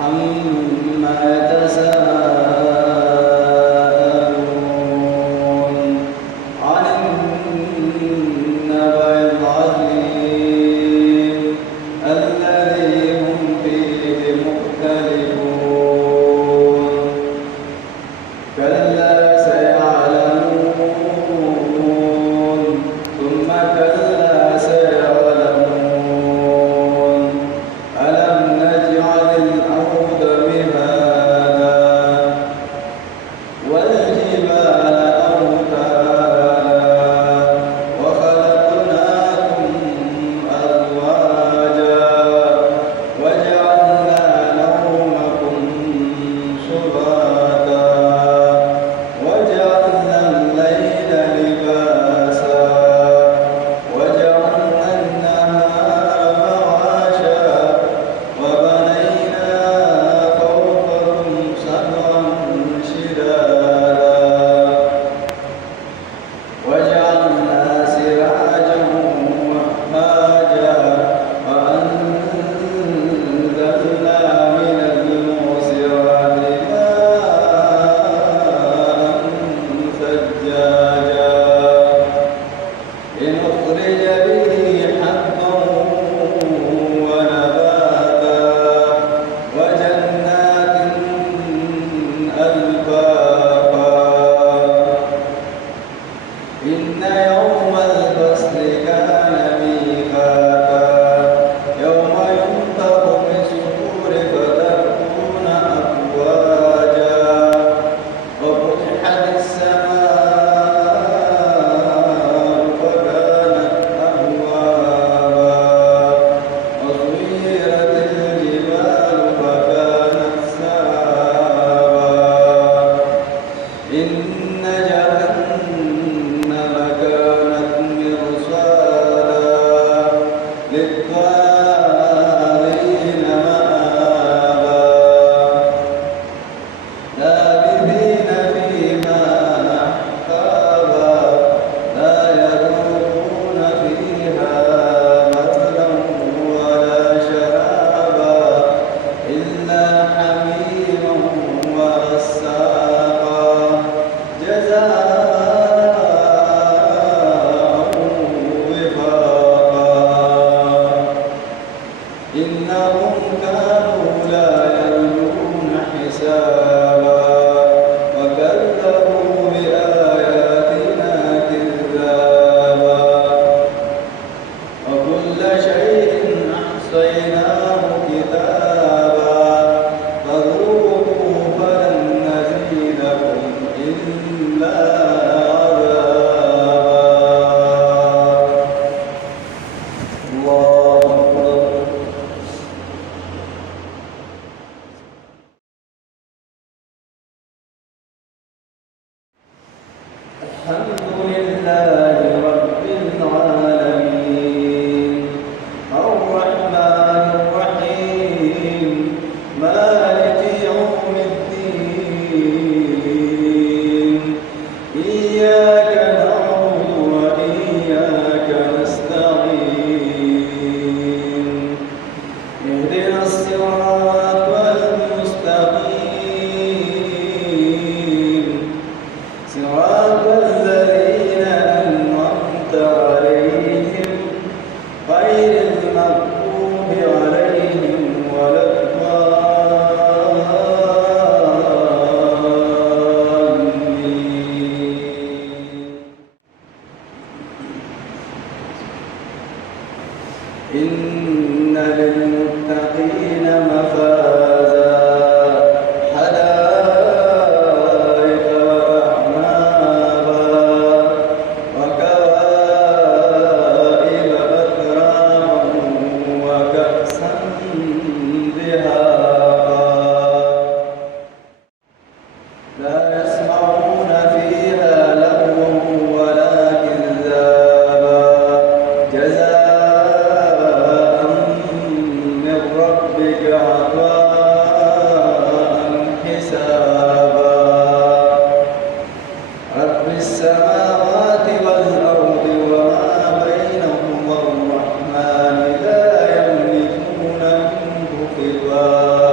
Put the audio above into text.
عما يتساءلون عن النبأ العظيم الذي هم فيه مختلفون كلا سيعلمون ثم كلا سيعلمون ألم نجعل الأرض مهادا والجبال أوتادا وخلقناكم أزواجا وجعلنا نومكم سباتا وجعلنا الليل لباسا وجعلنا النهار معاشا وبنينا فوقكم سبعا شدادا وجعلنا سراجا وهاجا وأنزلنا من المعصرات ماء ثجاجا لنخرج به حبا ونباتا وجنات ألفافا إن يوم الفصل كان ميقاتا يوم ينفخ في الصور فتأتون أفواجا وفتحت السماء فكانت أبوابا وسيرت الجبال فكانت سرابا إن جهنم كانت مرصادا للطاغين مآبا لابثين فيها أحقابا لا يذوقون فيها بردا ولا شرابا إلا حميما وغساقا جزاء وفاقا إنهم كانوا لا يرجون حسابا وكذبوا بآياتنا كذابا وكل شيء أحصيناه كتابا فذوقوا فلن نزيدكم إلا عذابا الله أكبر الحمد لله رب العالمين الرحمن الرحيم مالك يوم الدين إياك نعبد وإياك نستعين اهدنا الصراط المستقيم صراط الذين أنعمت عليهم غير المغضوب عليهم ولا الضالين إن للمتقين مفازا حدائق وأعنابا وكواعب أترابا وكأسا دهاقا لا يسمعون فيها لغوا ولا كذابا جزاء من ربك عطاء حسابا رب السماوات والأرض وما بينهما الرحمن لا يملكون منه خطابا